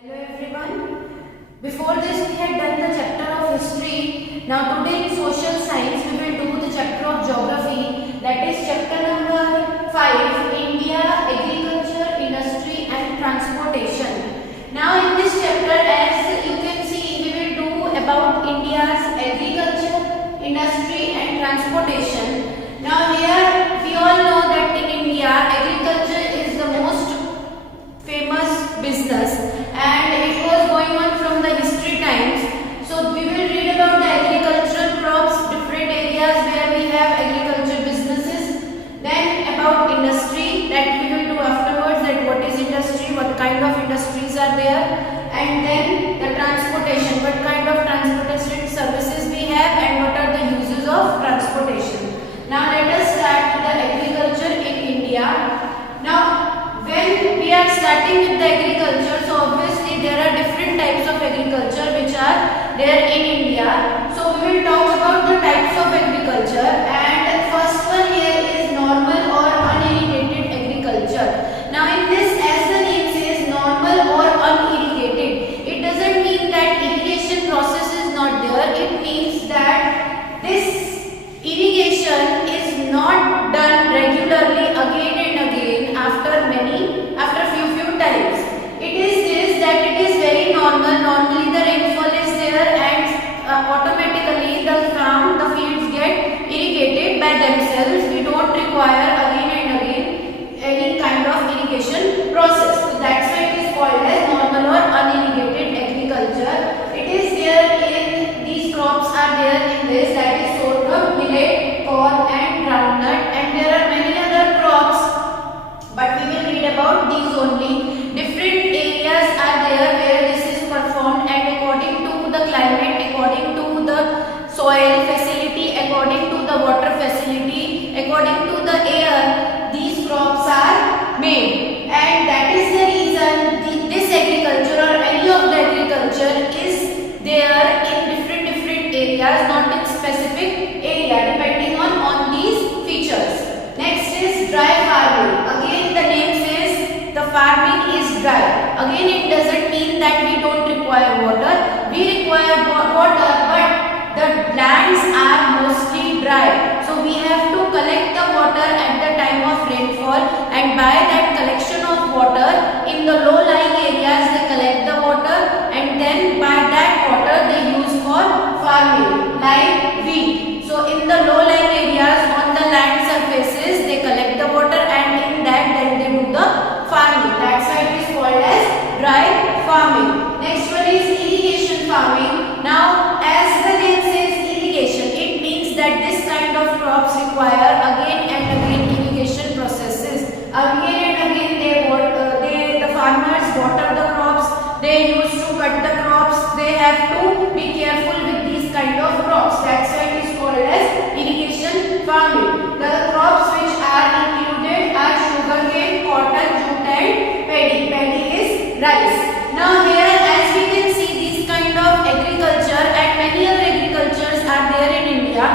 Hello everyone. Before this we had done the chapter of history. Now today in social science we will do the chapter of geography, that is chapter number 5, India, Agriculture, Industry and Transportation. Now in this chapter, as you can see, we will do about India's agriculture, industry and transportation. Now here we all know that in India agriculture is the most famous business and it was going on from the history times. So we will read about the agricultural crops, different areas where we have agriculture businesses. Then about industry, that we will do afterwards, that what is industry, what kind of industries are there, and then the transportation, what kind of transportation services we have and what are the uses of transportation. Now let us start with the agriculture in India. Now when we are starting with the agriculture, so obviously there are different types of agriculture which are there in India. So we will talk about the types of agriculture, and first one here is normal or unirrigated agriculture. Now in this, as the name says, normal or unirrigated, it doesn't mean that irrigation process is not there. It means that this irrigation is not done regularly again and again after few times. It is this, that it is very normal. Normally the rainfall is there and automatically the fields get irrigated by themselves. We don't require again and again any kind of irrigation process. So that's why it is called as normal or unirrigated agriculture. It is there in these crops are there in this, that is sorghum, millet, corn and groundnut, and there are many other crops, but we will read about these only. Different areas are there where this is performed, and according to the climate, according to the soil facility, according to the water facility, according to the air, these crops are made. And that is the reason this agriculture or any of the agriculture is there in different areas, not in specific area, depending on these features. Next is dry farming. Again the name says the farming is dry. Again it doesn't mean that we don't require water. We require water, but the lands are mostly dry. So we have to collect the water at the time of rainfall, and by that collection of water in the low-lying areas they collect the water, and then by that water they use for farming like wheat. So in the low-lying areas on the land surfaces they collect the water, and in that then they do the farming. That's why it is called as dry farming. Next one is irrigation farming. Now as the name says irrigation, it means that this kind of crops require again and again irrigation processes. Again and again the farmers water the crops, they used to cut the crops, they have to be careful with these kind of crops. That's why it is called as irrigation farming. The crops which are included are sugarcane, cotton, jute and paddy. Paddy is rice. Now here as we can see, these kind of agriculture and many other agricultures are there in India.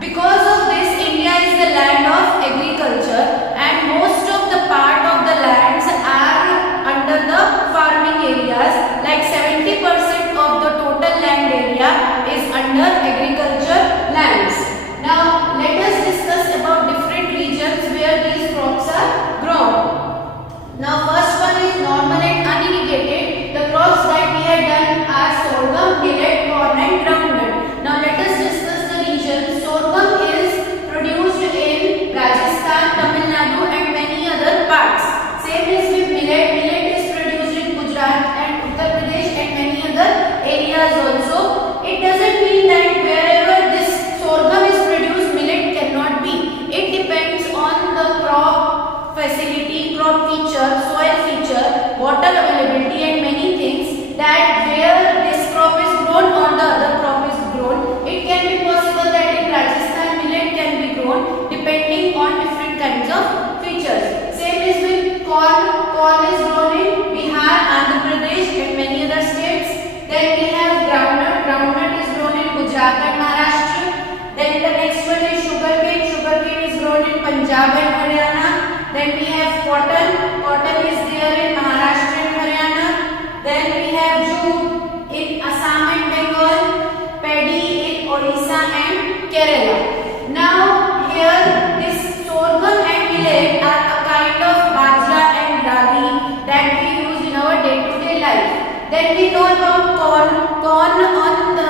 Because of this, India is the land of agriculture, and most of the part of the lands are under the farming areas. Like 70% of the total land area is under agriculture lands. Now let us discuss about different regions where these crops are grown. Now first one is normal and unirrigated. daily life. Then we know about corn. Corn on the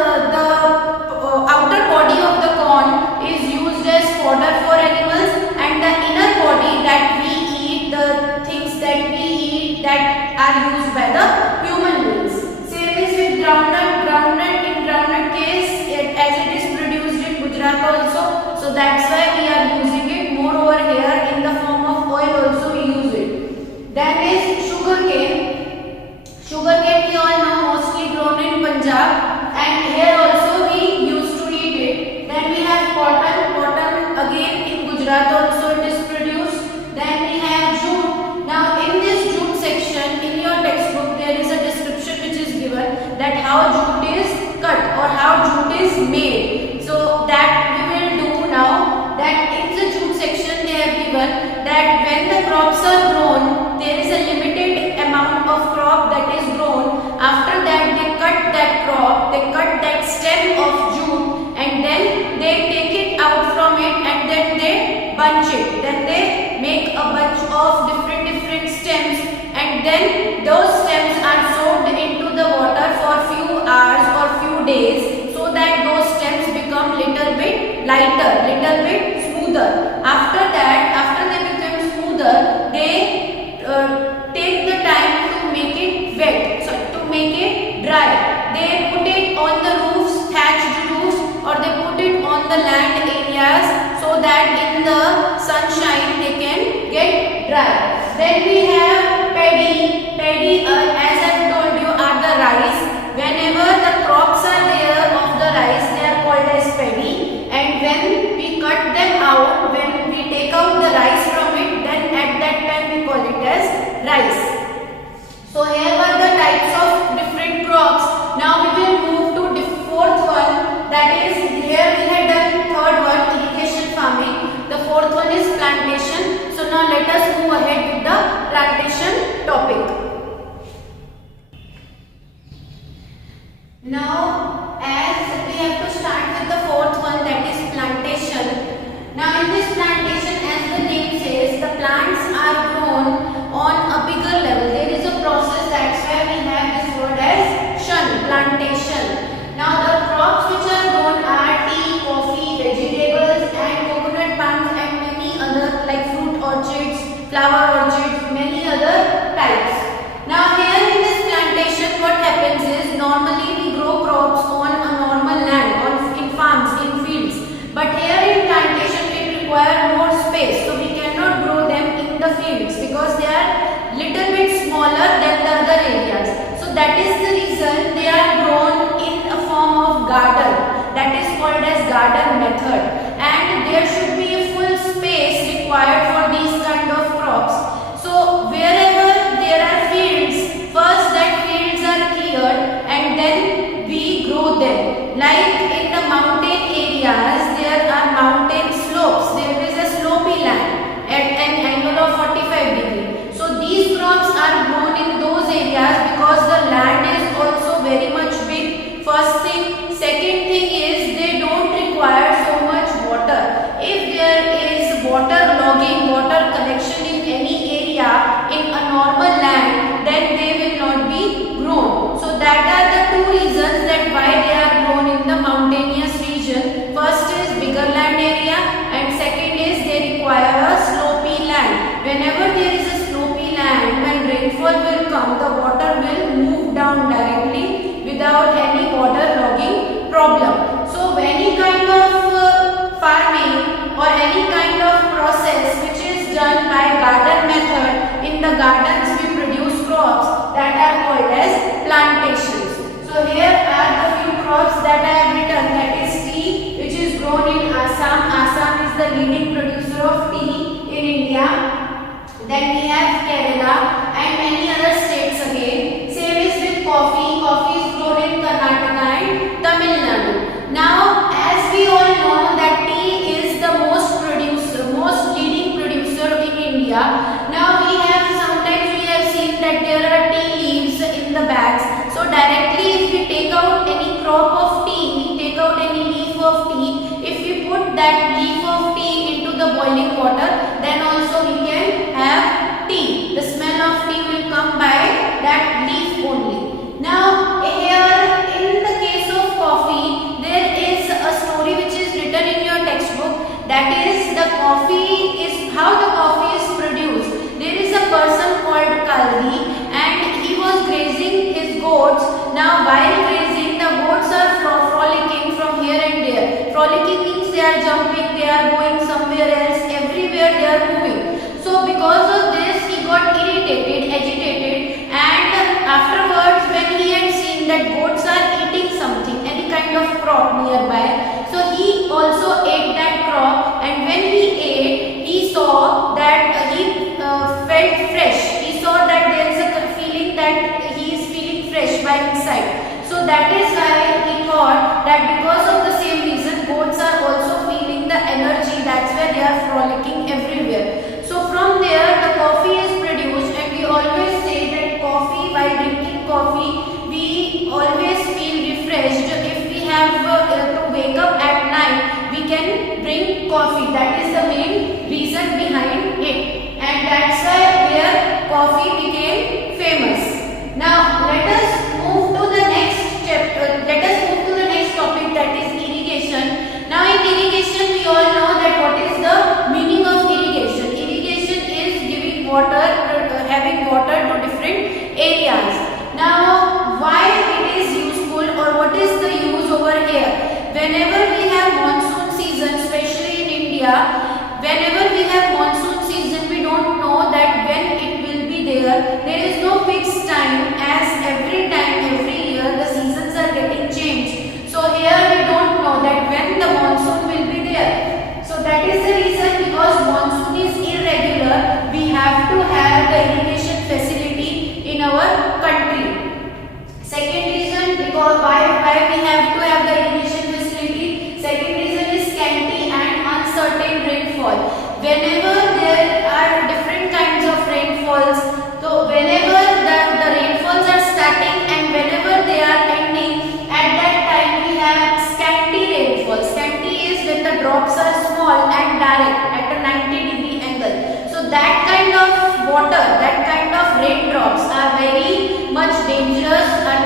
outer body of the corn is used as fodder for animals, and the inner body that we eat, the things that we eat that are used by the human beings. Same is with groundnut. Groundnut, in groundnut case, as it is produced in Gujarat also, so that's why we are using it more over here. In the form of oil also we use it. Then is sugarcane. Sugarcane we all know, mostly grown in Punjab, and here also we used to eat it. Then we have cotton. Cotton again in Gujarat also it is produced. Then we have jute. Now in this jute section in your textbook there is a description which is given that how jute is cut or how jute is made. So that we will do now. That in the jute section they have given that when the crops are grown, there is a limited amount of crop that is grown. After that they cut that crop, they cut that stem of jute, and then they take it out from it, and then they bunch it. Then they make a bunch of different stems, and then those stems are soaked into the water for few hours or few days, so that those stems become little bit lighter, little bit smoother. After that, after they become smoother, they take the time to make it wet, so to make it dry. They put it on the roofs, thatched roofs, or they put it on the land areas, so that in the sunshine they can get dry. Then we have paddy. Paddy, as I have told you, are the rice. Whenever the crops are there of the rice, they are called as paddy. And when we cut them out, when we take out the rice from it, then at that time we call it as rice. So here were the types of different crops. Now we will move to the fourth one. That is, here we had done third one, irrigation farming. The fourth one is plantation. So now let us move ahead with the plantation topic. Now, as we have to start with the fourth one, that is plantation. Now in this plantation, as the name says, the plants are grown on a bigger level. There is a process, that's why we have this word as shun, plantation. Now the crops which are grown are tea, coffee, vegetables, and coconut palms, and many other like fruit orchards, flower orchards, many other types. Now here in this plantation, what happens is, normally we grow crops on a normal land, in farms, in fields. But here in plantation it requires more space, so we cannot grow them in the fields because they are little bit smaller than the other areas. So that is the reason they are grown in a form of garden. That is called as garden method. And there should be a full space required for these kind of crops. So wherever there are fields, first that fields are cleared and then we grow them. Like in the mountain areas, there are mountain slopes. There is a slopy land at an angle of 45 degrees. So these crops are grown in those areas because the land is also very much big. First thing. Second thing is, they don't require so much water. If there is water logging, water collection in any area in a normal land, then they will not be grown. So that are the two reasons that why they are grown in the mountainous region. First is bigger land area, and second is they require a slopy land. Whenever there is a slopy land, when rainfall will come, the water will move down directly without any water logging problem. So any kind of farming or any kind of process which is done by garden method, in the gardens we produce crops that are called as plantations. So here are the few crops that I have written, that is tea, which is grown in Assam. Assam is the leading producer of tea in India. Then we have Kerala and many other states again. Same is with coffee. Coffee is grown in Karnataka and Tamil Nadu. Now, as we all know that tea is the most leading producer in India. Now we have, sometimes we have seen that there are tea leaves in the bags. So directly if we take out any crop of tea, take out any leaf of tea, if we put that leaf of tea into the boiling water, then also we can have tea. The smell of tea will come by that leaf only. that goats are eating something, any kind of crop nearby. So he also ate that crop, and when he ate, he saw that he felt fresh. He saw that there is a feeling that he is feeling fresh by inside. So that is why he thought that because of the same reason, goats are also feeling the energy. That's why they are frolicking everywhere. So from there, the coffee is produced, and we always say that coffee, while drinking coffee, we always feel refreshed. If we have to wake up at night, we can drink coffee. That is the main reason behind it, and that's why their coffee became famous. Now let us move to the next chapter. Let us move to the next topic, that is irrigation. Now in irrigation, we all know that what is the meaning of irrigation. Irrigation is giving water, having water to different areas. Now why it is useful, or what is the use over here? Whenever we have monsoon season, especially in India, whenever we have monsoon season, we don't know that when it will be there. There is no fixed time, as every time, every year, the seasons are getting changed. So here we don't know that when the monsoon will be there. So that is the reason, because monsoon is irregular, we have to have the irrigation facility in our country. Second reason, because why we have to have the irrigation facility. Second reason is scanty and uncertain rainfall. Whenever there are different kinds of rainfalls, so whenever the rainfalls are starting and whenever they are ending, at that time we have scanty rainfall. Scanty is when the drops are small and direct at a 90-degree angle. So that kind of water, that kind of raindrops are very much dangerous, are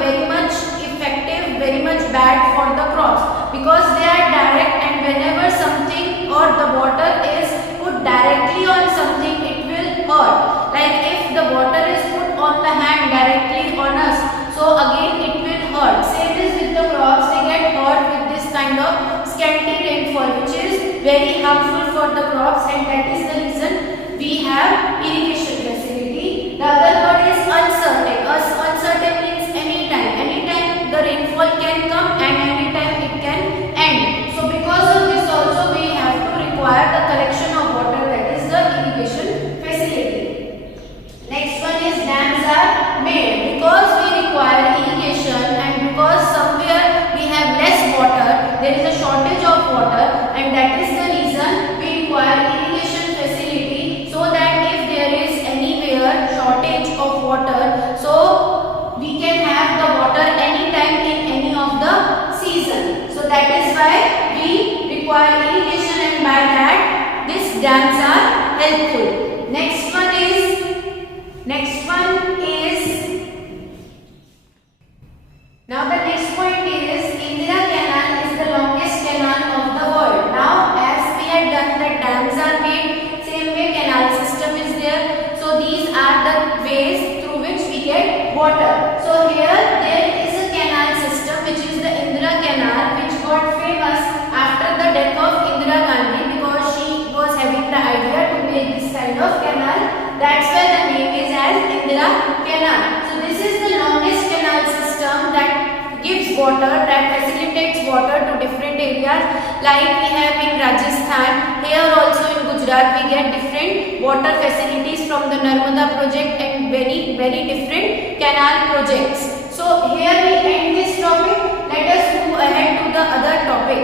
very much effective, very much bad for the crops, because they are direct, and whenever something or the water is put directly on something, it will hurt. Like if the water is put on the hand directly on us, so again it will hurt. Same is with the crops, they get hurt with this kind of scanty rainfall, which is very harmful for the crops, and that is the reason we have irrigation facility. The other word is uncertain. Uncertain means anytime the rainfall can come and anytime it can end. So because of this also we have to require the collection of water, that is the irrigation facility. Next one is dams are made because we require irrigation, and because somewhere we have less water, there is a shortage of water, and that is the reason we require irrigation facility, so that if there is anywhere shortage of water, so we can have the water anytime in any of the season. So that is why we require irrigation, and by that these dams are helpful. Next one is now the next point is Indira Canal is the longest canal of the world. Now as we had done that dams are made, same way canal system is there. So these are the ways through which we get water. So here there is a canal system, which is the Indira Canal, which got famous after the death of Indira Gandhi, because she was having the idea to make this kind of canal. That's why the name is as Indira Canal. So this is the longest canal system that gives water, that facilitates water to different areas. Like we have in Rajasthan, here also in Gujarat we get different water facilities from the Narmada project and very different canal projects. So here we end this topic. Let us move ahead to the other topic.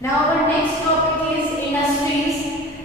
Now our next topic is industries.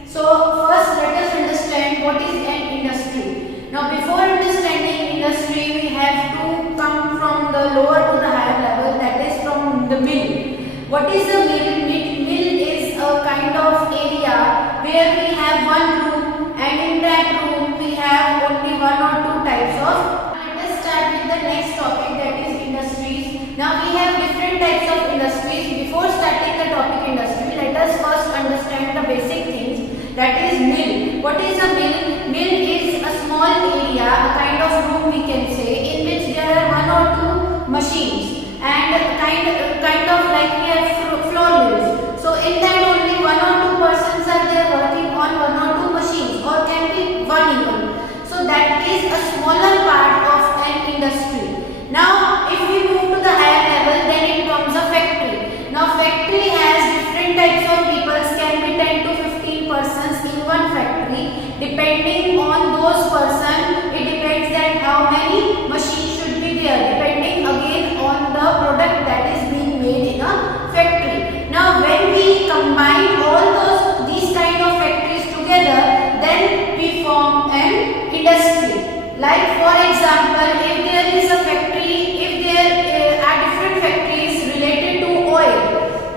So first let us understand what is an industry. Now before understanding industry, we have to come from the lower to the higher level, that is from the mill. What is the mill? Mill is a kind of area where we have one room, and in that room we have only one or two types of. Let us start with the next topic, that is industries. Now we have different types of industries. Before starting the topic industry, let us first understand the basic things, that is mill. What is a mill? Mill is a small area, a kind of room we can say, in which there are one or two machines, and kind of like we have floor mills. So in that only one or two persons are there working on one or two machines, or can be one even. So that is a smaller part of an industry. Now if we move to the higher level, then it comes a factory. Now factory has different types of people, can be 10 to 15 persons in one factory. Depending on those person, it depends that how many machines should be there, depending again on the product that is being made in a factory. Now when we combine all these kind of factories together, then we form an industry. Like for example, if there is a factory, if there are different factories related to oil,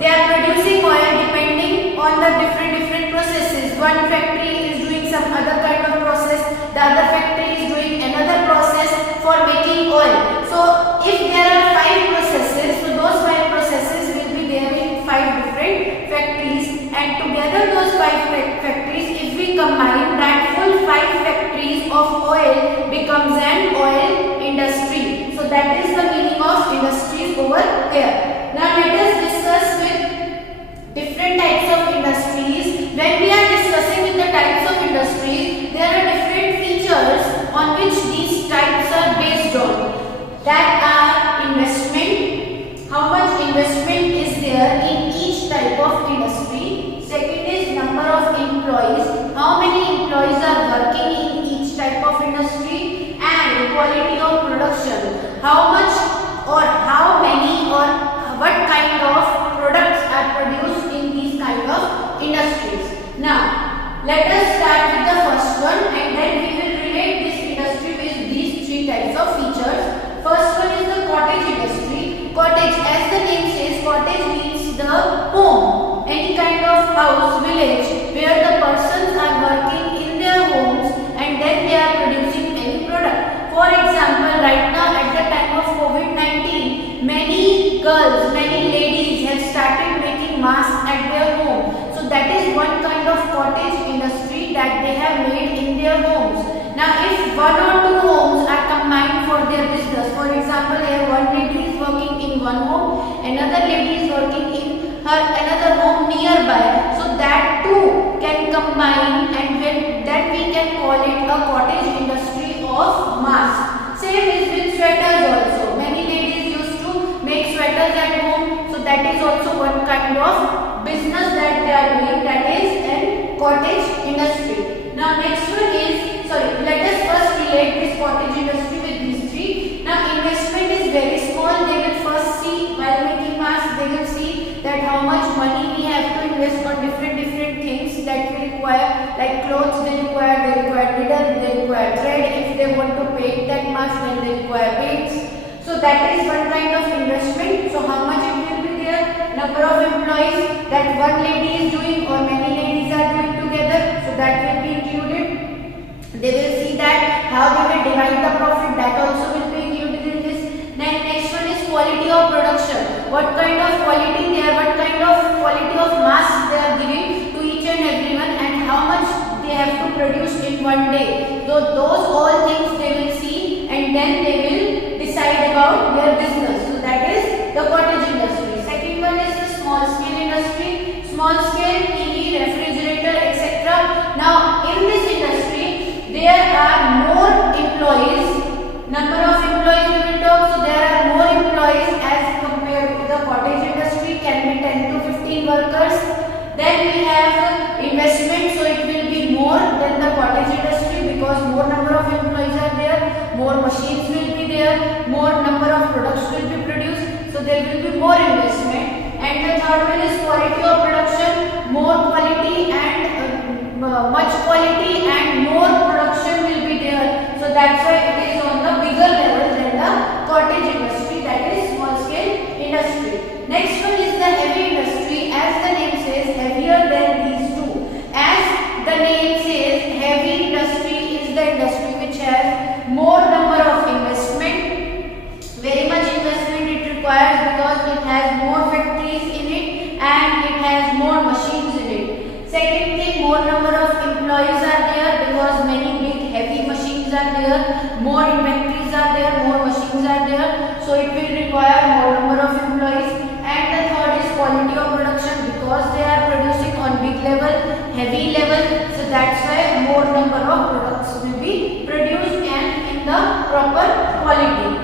they are producing oil depending on the different processes. One factory is doing some other kind of process, the other factory is doing another process for making oil. So if there are 5 processes, so those 5 processes will be there in 5 different factories, and together those 5 factories, if we combine, that full 5 factories of oil becomes an oil industry. So that is the meaning of industries over here. Now let us discuss with different types of industries. When we are discussing with the types of industries, there are different features on which these types are based on. That are investment, how much investment is there in each type of industry. Second is number of employees, how many employees are working in each type of industry, and quality of production, how much or how many or what kind of products are produced in these kind of industries. Now let us start with the first one, and then we will relate this industry with these 3 types of features. First one is the cottage industry. Cottage, as the name says, cottage means the home, any kind of house, village, where the persons are working in their homes and then they are producing any product. For example, right now at the time of COVID-19, many girls, many ladies have started making masks at their home. So that is one kind of cottage industry that they have made in their homes. Now if 1 or 2 homes are combined for their business, for example, here one lady is working in one home, another lady is working in her another home nearby, so that too can combine, and then we can call it a cottage industry of masks. Same is with sweaters also. Many ladies used to make sweaters at home, so that is also one kind of business that they are doing, that is a cottage industry. Now next one is, let us first relate this cottage industry with these 3. Now investment is very small. They will first see, while making masks, they will see that how much money we have to invest on different things that we require, like clothes they require needle, they require thread. If they want to paint that mask, then they require paints. So that is one kind of investment. So how much it will be there? Number of employees that one lady is doing or many ladies are doing together, so that will be included. They will see that how they will divide the profit, that also will be included in this. Then next one is quality of production. What kind of quality they are, what kind of quality of mass they are giving to each and everyone, and how much they have to produce in one day. So those all things they will see, and then they will decide about their business. So that is the cottage industry. Second one is the small scale industry. Small scale, TV, refrigerator, etc. Now in this industry, there are more employees. Number of employees we will talk. So there are more employees as compared to the cottage industry, can be 10 to 15 workers. Then we have investment, so it will be more than the cottage industry because more number of employees are there, more machines will be there, more number of products will be produced. So there will be more investment. And the third one is quality of production. More quality and much quality and more production will be there. So that's why it is on the bigger level than the cottage industry, that is small scale industry. Next one is the heavy industry. As the name says, heavier than these 2. As the name says, heavy industry is the industry which has more number of investment. Very much investment it requires because it has more factories in it and it has more machines in it. Second thing, more number of employees are there because many big heavy machines are there, more inventories are there, more machines are there, so it will require more number of employees. And the third is quality of production because they are producing on big level, heavy level, so that's why more number of products will be produced proper quality.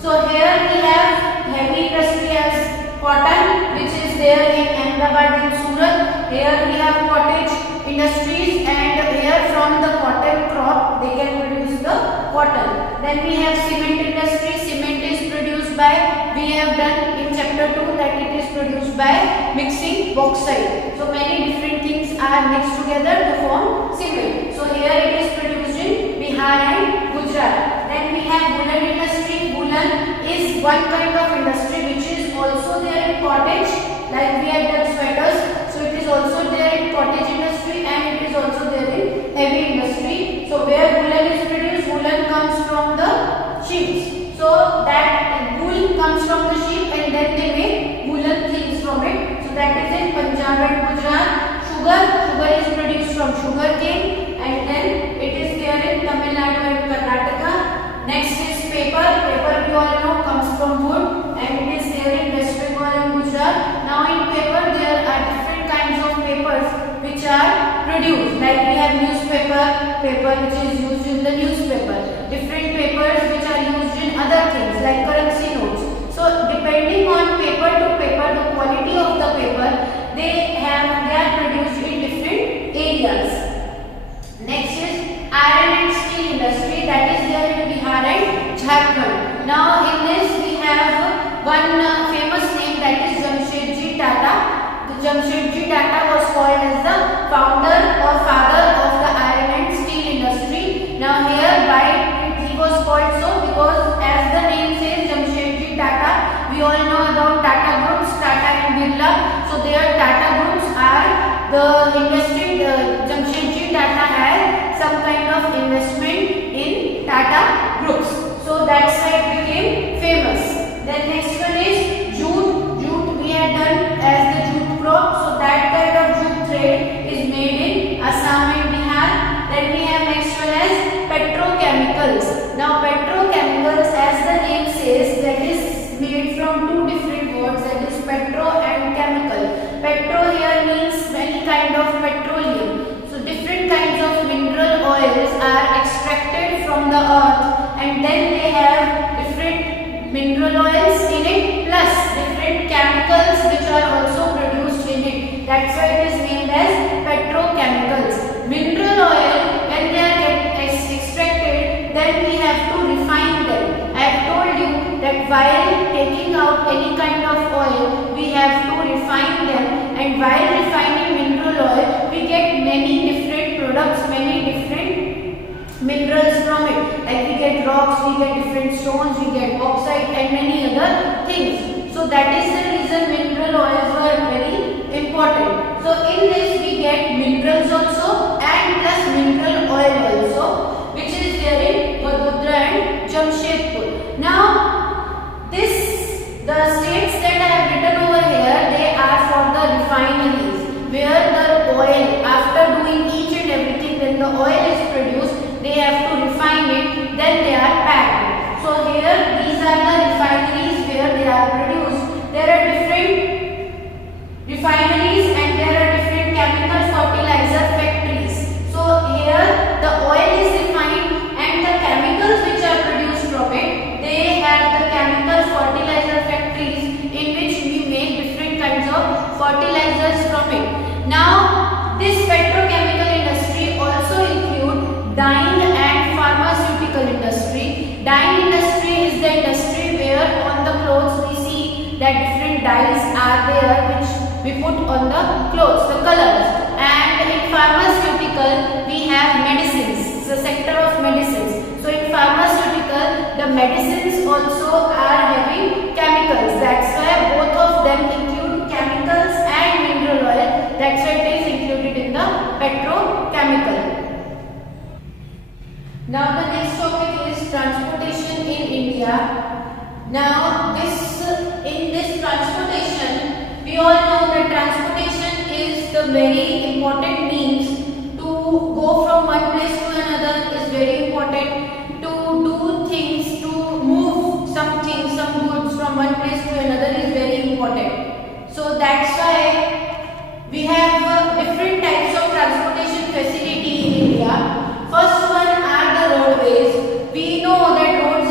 So here we have heavy industry as cotton, which is there in Ahmedabad and Surat. Here we have cottage industries, and here from the cotton crop they can produce the cotton. Then we have cement industry. Cement is produced by, we have done in chapter 2 that it is produced by mixing bauxite. So many different things are mixed together to form cement. So here it is produced in Bihar and Gujarat. Then we have woolen industry. Woolen is one kind of industry which is also there in cottage, like we have done sweaters. So it is also there in cottage industry, and it is also there in heavy industry. So where woolen is produced, woolen comes from the sheep. So that wool comes from the sheep, and then they make woolen things from it. So that is in Punjab and Gujarat. Sugar is produced from sugarcane, and then it is there in Tamil Nadu and Karnataka. Next is paper. Paper we all know comes from wood, and it is there in West Bengal and Gujarat. Now in paper there are different kinds of papers which are produced. Like we have newspaper, paper which is used in the newspaper. Different papers which are used in other things like currency notes. So depending on paper to paper, the quality of the paper they are produced in different areas. Next is iron and steel industry, that is there in Bihar and Jharkhand. Now in this we have one famous name, that is Jamshedji Tata. Jamshedji Tata was called as the founder or father of the iron and steel industry. Now here why he was called so? Because as the name says Jamshedji Tata, we all know about Tata Groups, Tata and Birla. So their Tata Groups are the industry. Jamshedji Tata had some kind of investment in Tata Groups. So that's why it became famous. Then next one is jute. Jute we had done as the jute crop. So that kind of jute thread is made in Assam and Bihar. Then we have next one as petrochemicals. Now petrochemicals, as the name says, that is made from two different words, that is petro and chemical. Petro here means any kind of petroleum. So different kinds of mineral oils are extracted from the earth, and then they have different mineral oils in it plus different chemicals which are also produced in it. That's why it is named as petrochemicals. Mineral oil, when they are extracted, then we have to refine them. I have told you that while taking out any kind of oil, we have to refine them, and while refining mineral oil, we get many different products, many different minerals from it. Like we get rocks, we get different stones, we get bauxite and many other things. So that is the reason mineral oils were very important. So in this we get minerals also and plus mineral oil also, which is there in Vadodara and Jamshedpur. Now the states that I have written over here, they are for the refineries, where the oil, after doing each and everything, when the oil is produced, they have to refine it, then they are packed. So here these are the refineries where they are produced. There are different refineries and there are different chemical fertilizer factories. So here the oil is refined and the chemicals which are produced from it, they have the chemical fertilizer factories in which we make different kinds of fertilizers from it. Now this petrochemical industry also include dyeing and pharmaceutical industry. Dyeing industry is the industry where on the clothes we see that different dyes are there which we put on the clothes, the colors. And in pharmaceutical we have medicines, it's the sector of medicines. So in pharmaceutical the medicines also are having chemicals. That's why both of them include chemicals and mineral oil. That's why it is included in the petrochemical. Now the next topic is transportation in India. Now in this transportation, we all know that transportation is the very important means to go from one place to another, is very important to do things, to move something, some goods from one place to another is very important. So that's why we have different types of transportation facility in India. First one are the roadways. We know that roads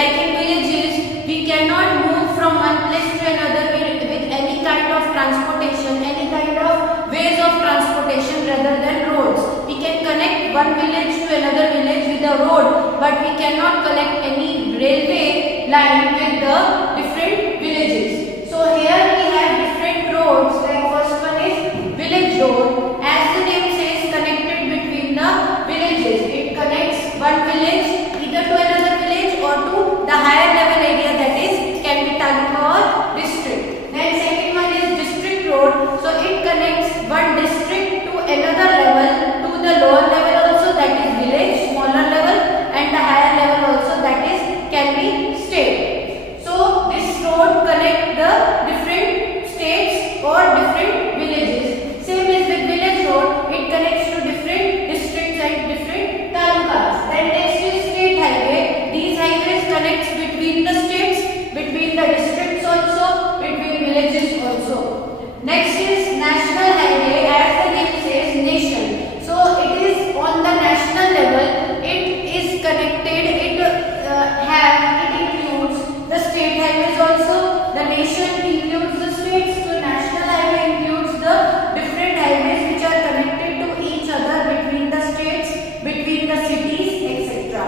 like in villages, we cannot move from one place to another with any kind of transportation, any kind of ways of transportation rather than roads. We can connect one village to another village with a road, but we cannot connect any railway line with the different villages. So here we have different roads, like first one is village road. As the name says, connected between the villages. It connects one village either to another village or to the higher level area, that is can be taluka or district. Then second one is district road. So it connects one district to another level, to the lower level also, that is village, smaller level, and the higher level also, that is can be state. So this road connect the different states or different villages. Same as with village road, it connects to different districts and different talukas. Then next is state highway. These highways connects between the states, between the districts also, between villages also. Next is national highway. As the name says, nation. So it is on the national level. It is connected. It includes the state highways also. The nation includes the states. So national highway includes the different highways which are connected to each other between the states, between the cities, etc.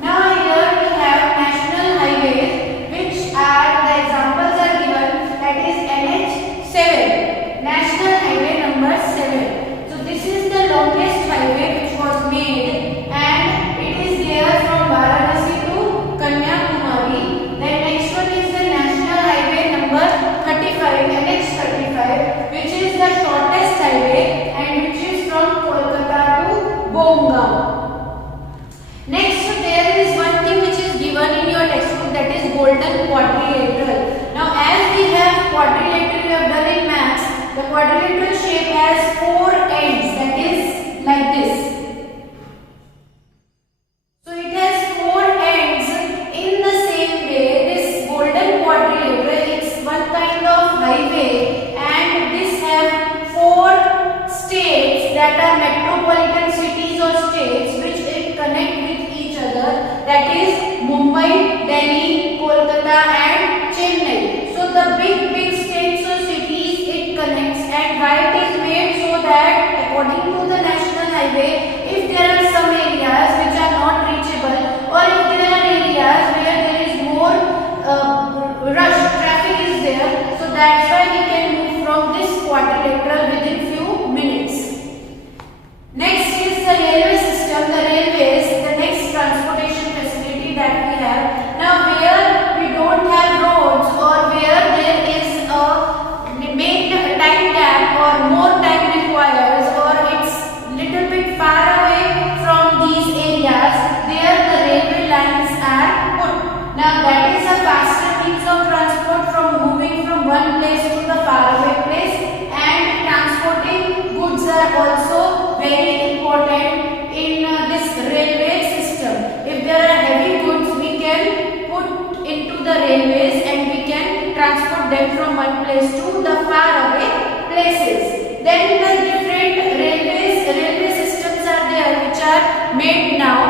Now here we have national highways, which are the examples are given, that is NH7, National Highway number 7. So this is the longest highway which was made, and it is there from Varanasi to Kanyakumari. Then next one is the National Highway number 35, NH35, which is the shortest highway and which is from Kolkata to Bongaon. Next, there is one thing which is given in your textbook, that is golden quadrilateral. Now, as we have quadrilateral, we have done in maths, the quadrilateral shape has 4 ends, that is like this. So it has 4 ends. In the same way, this golden quadrilateral is one kind of highway, and this have 4 states that are metropolitan cities or states which it connect with each other, that is Mumbai, Delhi, Kolkata and Chennai. So the big states or cities it connects, and why it is made? So that according to the national highway, if there are some areas which are not reachable, or if there are areas where there is more rush, traffic is there, so that's why we can move from this quadrilateral within few minutes. Next is the railway system, the railways, the next transportation facility that we have. Now where we don't have roads, or where there is a main time gap or more time requires, or it's little bit far away from these areas, there the railway lines are put. Now that is a faster means of transport from moving from one place to the far away place, and transporting goods are also very important in this railway system. If there are heavy goods, we can put into the railways and we can transport them from one place to the far away places. Then the different railway systems are there which are made now.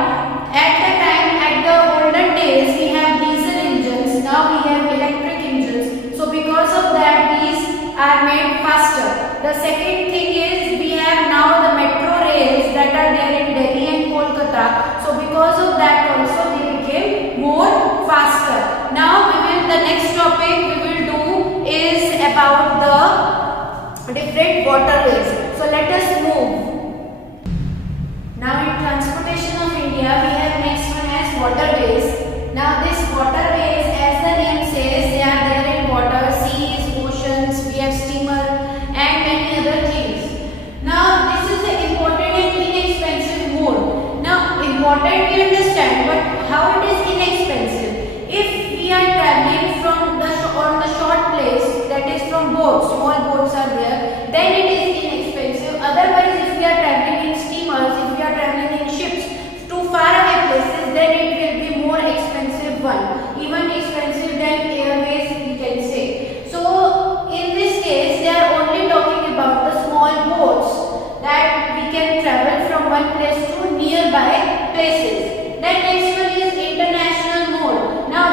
At the time, at the olden days, we have diesel engines. Now we have electric engines. So because of that, these are made faster. The second thing is we have now the metro rails that are there in Delhi and Kolkata. So because of that also they became more faster. Now the next topic we will do is about the different waterways. So let us move. Now in transportation of India, we have next one as waterways. Now this waterways, as the name says, they are there in water, seas, oceans, we have steamer and many other things. Now this is the important and inexpensive mode. Now important we understand, but how it is inexpensive? If we are traveling from on the short place, that is from boats, small boats are there, then it is inexpensive. Otherwise, if we are traveling in steamers, if we are traveling in ships to far away places, then it will be more expensive one, even expensive than airways we can say. So in this case, they are only talking about the small boats that we can travel from one place to nearby places. Then next one is international mode. Now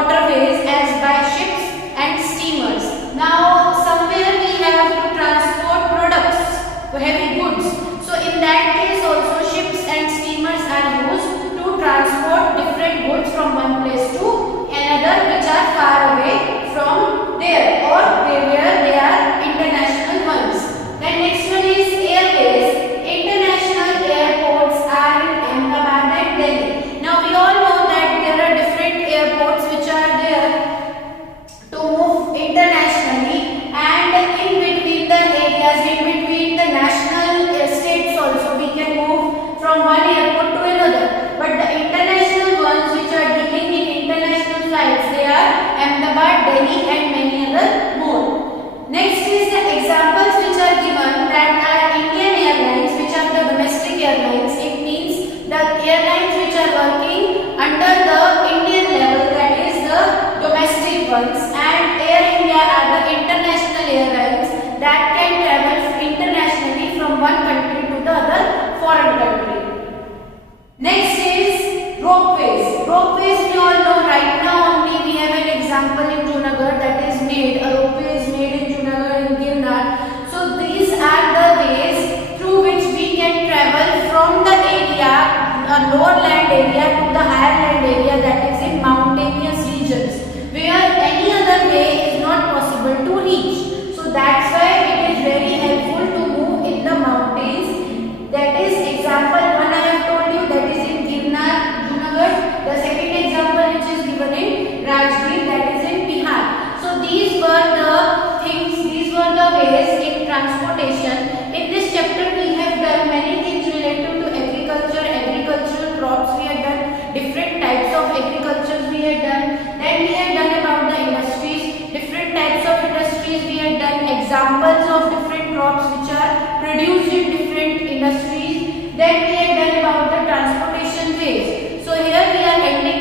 waterways as by ships and steamers. Now somewhere we have to transport products, heavy goods. So in that case also ships and steamers are used to transport different goods from one place to another which are far away from there or where they are international ones. Then next one is airways. International airports are in Ahmedabad and Delhi. Now we all know that there are different airports which are there to move internationally, and in between the areas, in between the national states also we can move from one airport to another. But the international ones which are dealing in international flights, they are Ahmedabad, Delhi and many other more. Next is the examples which are given that are Indian Airlines, which are the domestic airlines. It means the airlines which are working under the Indian level, that is the domestic ones, and Air India are the international airlines that can travel internationally from one country to the other foreign country. Next is ropeways. Ropeways we all know, right now only we have an example in Junagadh that is made, a ropeway is made in Junagadh in Girnar. So these are the ways through which we can travel from the area, a lower land area, to the higher land area, that is in mountainous regions where any other way is not possible to reach. So that's why it is very helpful to move in the mountains. That is example one I have told you, that is in Girnar, Junagadh. The second example which is given in Rajgir, that is in Bihar. So these were the things, these were the ways in transportation. In this chapter we have done many things related to agriculture, agricultural crops we have done, different types of agriculture we have done. Then we have done about the industries, different types of industries we have done, examples of different crops which are produced in different industries. Then we have done about the transportation ways. So here we are ending